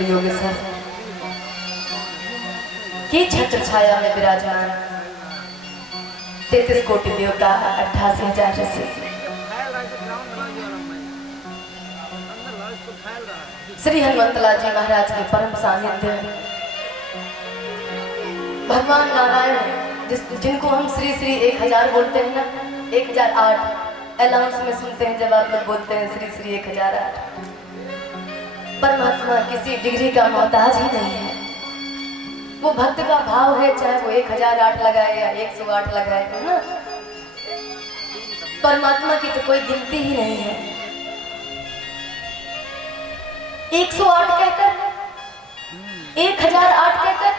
सहस्र योग सर की छत्र छाया में विराजमान 33 कोटि देवता 88,000 ऋषि श्री हनुमंतलाल जी महाराज के परम सानिध्य भगवान नारायण जिनको हम श्री श्री 1000 बोलते हैं ना, 1008 अलाउंस में सुनते हैं जब आप लोग बोलते हैं श्री श्री 1008। परमात्मा किसी डिग्री का मोहताज ही नहीं है। वो भक्त का भाव है, चाहे वो 1008 लगाए या 108 लगाए, है ना। परमात्मा की तो कोई गिनती ही नहीं है। 108 कहकर 1008 कहकर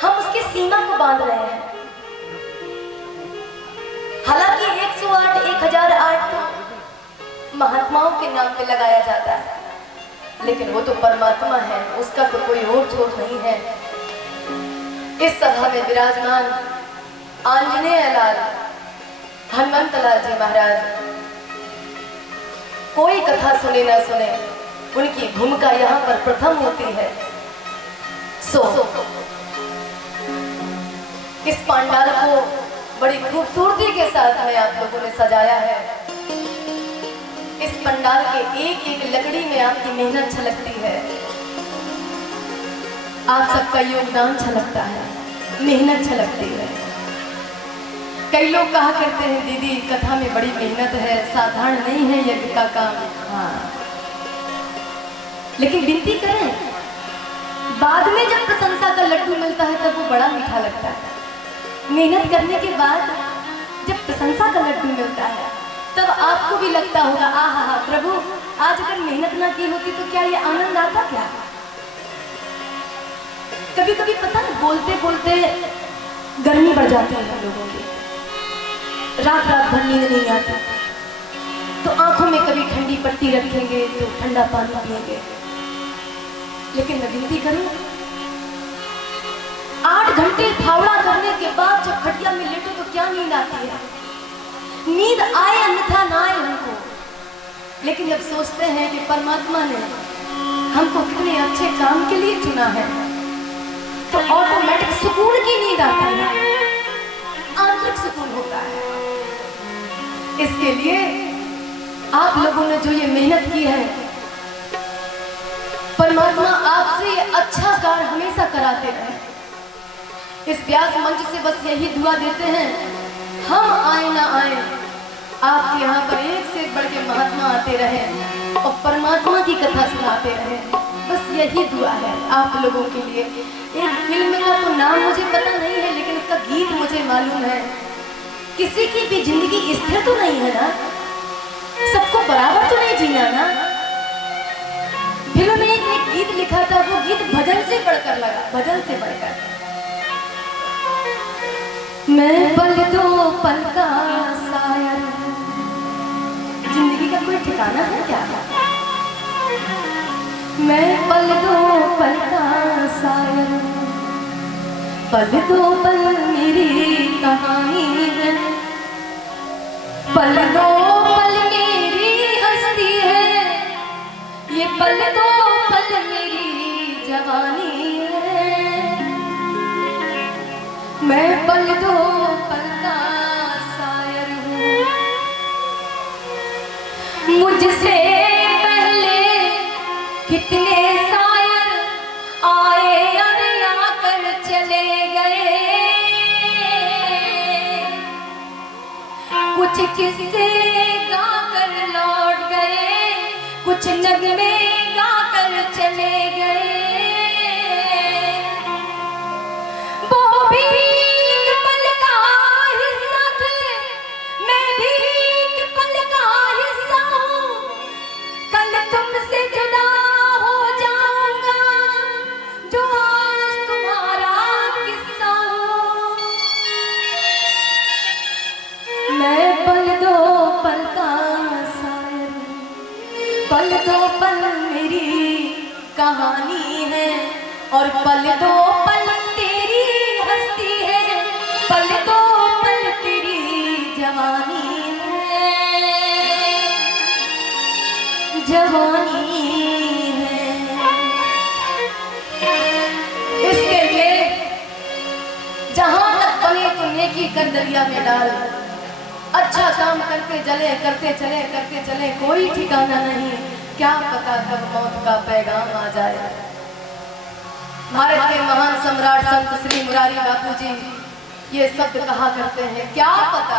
हम उसकी सीमा को बांध रहे हैं। हालांकि 108 1008 तो महात्माओं के नाम पे लगाया जाता है, लेकिन वो तो परमात्मा है, उसका तो कोई और छोर नहीं है। इस सभा में विराजमान आंजनेय लाल हनुमंतलाल जी महाराज, कोई कथा सुने ना सुने, उनकी भूमिका यहाँ पर प्रथम होती है। इस पंडाल को बड़ी खूबसूरती के साथ में आप लोगों ने सजाया है। इस पंडाल के एक एक लकड़ी में आपकी मेहनत छलकती है, आप सबका योगदान छलकता है, मेहनत छलकती है। कई लोग कहा करते हैं दीदी कथा में बड़ी मेहनत है, साधारण नहीं है यज्ञ का काम। हाँ, लेकिन विनती करें, बाद में जब प्रशंसा का लड्डू मिलता है तब वो बड़ा मीठा लगता है। मेहनत करने के बाद जब प्रशंसा का लड्डू मिलता है तब आपको भी लगता होगा आहा प्रभु, आज अगर मेहनत ना की होती तो क्या ये आनंद आता क्या। कभी कभी पता है बोलते बोलते गर्मी बढ़ जाती है लोगों की, रात रात भर नींद नहीं आती, तो आंखों में कभी ठंडी पट्टी रखेंगे तो ठंडा पानी पिएंगे। लेकिन मैं विनती करूं, 8 घंटे फावड़ा करने के बाद जब खटिया में लेटो तो क्या नींद आती है। नींद आए अन्यथा ना आए हमको, लेकिन जब सोचते हैं कि परमात्मा ने हमको कितने अच्छे काम के लिए चुना है तो ऑटोमेटिक सुकून की नींद आती है, आंतरिक सुकून होता है। इसके लिए आप लोगों ने जो ये मेहनत की है, परमात्मा आपसे ये अच्छा कार्य हमेशा कराते रहे। इस व्यास मंच से बस यही दुआ देते हैं, हम आए ना आए, आपके यहाँ पर एक से बढ़ के महात्मा आते रहे और परमात्मा की कथा सुनाते रहे। बस यही दुआ है आप लोगों के लिए। एक फिल्म का तो नाम मुझे पता नहीं है, लेकिन उसका गीत मुझे मालूम है। किसी की भी जिंदगी स्थिर तो नहीं है ना, सबको बराबर तो नहीं जीना ना। फिल्म में एक गीत लिखा था, वो गीत भजन से बढ़कर लगा, भजन से बढ़कर। मैं पल दो पल का शायर, जिंदगी का कोई ठिकाना है क्या। मैं पल दो पल का शायर, पल दो पल मेरी कहानी है, पल दो पल मेरी हस्ती है, ये पल दो पल मेरी जवानी है। मैं पल दो पल का शायर हूँ, मुझसे पहले कितने शायर आए और आकर चले गए। कुछ किस्से गाकर लौट गए, कुछ नगमे गाकर चले गए। वो भी एक पल का हिस्सा थे, मैं भी एक पल का हिस्सा हूँ। कल तुमसे जुदा हो जाऊंगा, जो आज तुम्हारा किस्सा हो। मैं पल दो पल का शायर, पल दो पल मेरी कहानी है, और पल दो पल तेरी हस्ती है, पल दो पल तेरी जवानी है, जवानी है। नेकी कर दरिया में डाल। अच्छा काम करते चले कोई ठिकाना नहीं, क्या पता कब मौत का पैगाम आ जाए। भारत के महान सम्राट संत श्री मुरारी बापू जी ये शब्द कहा करते हैं, क्या पता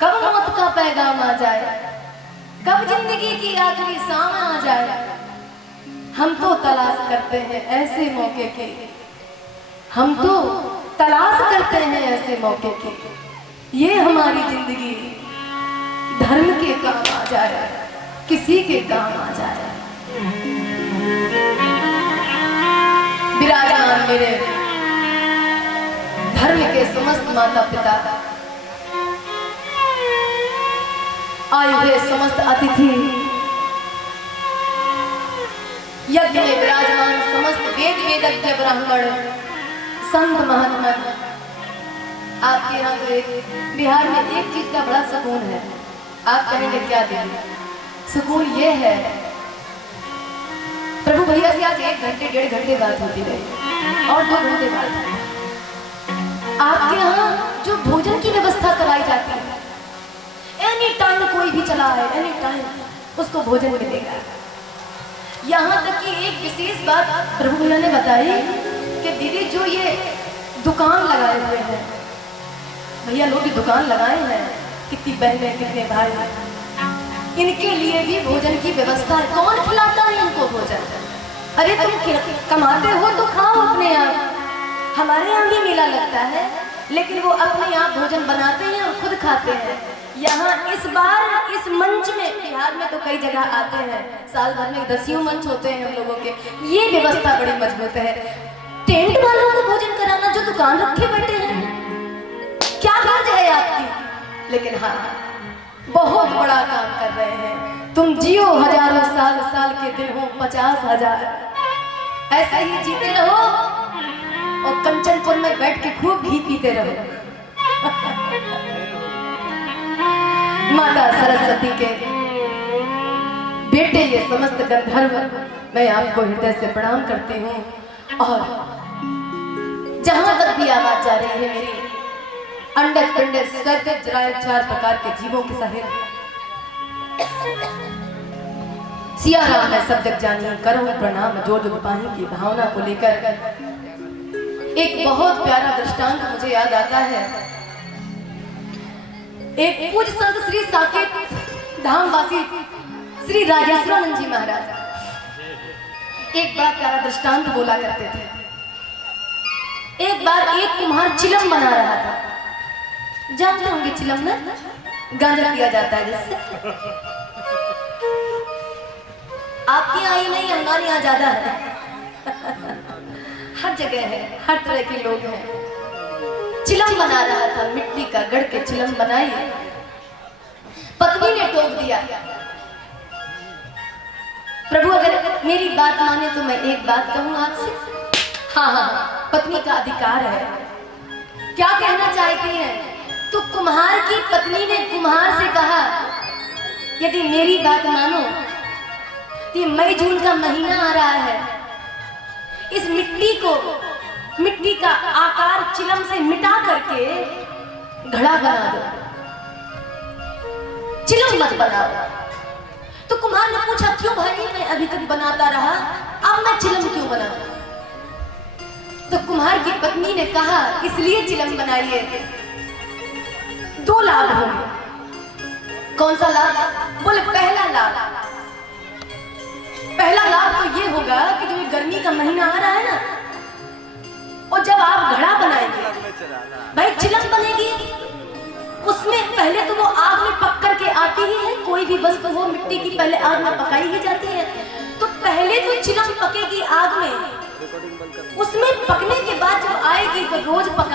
कब मौत का पैगाम आ जाए, कब जिंदगी की आखिरी शाम आ जाए। हम तो तलाश करते हैं ऐसे मौके के, हम तो तलाश करते हैं ऐसे मौके के, ये हमारी जिंदगी धर्म के काम आ जाए, किसी के काम आ जाए। विराजमान मेरे धर्म के समस्त माता पिता, आए हुए समस्त अतिथि, यज्ञ में विराजमान समस्त वेद वेदज्ञ ब्राह्मण, संत महात्मा, आपके यहाँ तो एक बिहार में एक चीज का बड़ा सुकून है। आप कहेंगे क्या दीदी? सुकून ये है, प्रभु भैया से आज 1 घंटे 1.5 घंटे बात होती रही और 2 घंटे बाद आपके यहाँ जो भोजन की व्यवस्था कराई जाती है, एनी टाइम कोई भी चला है, एनी टाइम उसको भोजन मिलेगा। यहाँ तक कि एक विशेष बात प्रभु भैया ने बताई कि दीदी जो ये दुकान लगाए हुए हैं, भैया लोग भी दुकान लगाए हैं, कितनी बहनें कितने भाई, इनके लिए भी भोजन की व्यवस्था है। कौन खिलाता है इनको भोजन? अरे तुम कमाते हो तो खाओ अपने आप। हमारे यहाँ भी मेला लगता है, लेकिन वो अपने आप भोजन बनाते हैं और खुद खाते हैं। यहाँ इस बार इस मंच में, बिहार में तो कई जगह आते हैं, साल भर में 10 मंच होते हैं हम लोगों के, ये व्यवस्था बड़ी मजबूत है। टेंट वालों को भोजन कराना जो दुकान रखे बैठे हैं, क्या गर्ज है आपकी? लेकिन हाँ, बहुत बड़ा काम कर रहे हैं। तुम जियो हजारों साल, साल के दिन हो 50,000, ऐसे ही जीते रहो और कंचनपुर में बैठ के खूब घी पीते रहो। माता सरस्वती के बेटे ये समस्त गंधर्व, मैं आपको हृदय से प्रणाम करती हूँ। और जहां तक भी आवाज जा रही है मेरी, अंडज पिंडज स्वैदज जरायु 4 प्रकार के जीवों की सहेली, सिया राम मैं सब जग जानी, करूं प्रणाम जो जुग पाही की भावना को लेकर एक बहुत प्यारा दृष्टांत मुझे याद आता है। एक पूज्य संत श्री साकेत धामवासी श्री राजेश्वरानंद जी महाराज एक बड़ा प्यारा दृष्टांत बोला करते थे। एक बार एक कुम्हार चिलम बना रहा था, जानते होंगे चिलम में गांजा पिया जाता है जिससे। आपके यहाँ ही नहीं, हमारे यहाँ ज्यादा है। हर जगह है, हर तरह के लोग हैं। चिलम बना रहा था, मिट्टी का गढ़ के चिलम बनाई, पत्नी ने टोक दिया। प्रभु अगर मेरी बात माने तो मैं एक बात कहूँ आपसे। हाँ हाँ, पत्नी का अधिकार है। क्या कहना चाहती हैं? तो कुम्हार की पत्नी ने कुम्हार से कहा, यदि मेरी बात मानो तो मई जून का महीना आ रहा है, इस मिट्टी का आकार चिलम से मिटा करके घड़ा बना दो, चिलम मत बनाओ। तो कुम्हार ने पूछा, क्यों भाई, मैं अभी तक बनाता रहा, अब मैं चिलम क्यों बनाऊं? तो कुम्हार की पत्नी ने कहा, इसलिए चिलम बनाइए, 2 लाभ होंगे। कौन सा लाभ? बोले पहला लाभ तो ये होगा कि जो गर्मी का महीना आ रहा है ना, और जब आप घड़ा बनाएंगे, भाई चिलम बनेगी, उसमें पहले तो वो आग में पक करके आती ही है, कोई भी वस्तु वो मिट्टी की पहले आग में पकाई ही जाती है। तो पहले जो चिलम पकेगी आग में, उसमें पकने के बाद जब आएगी तो रोज पका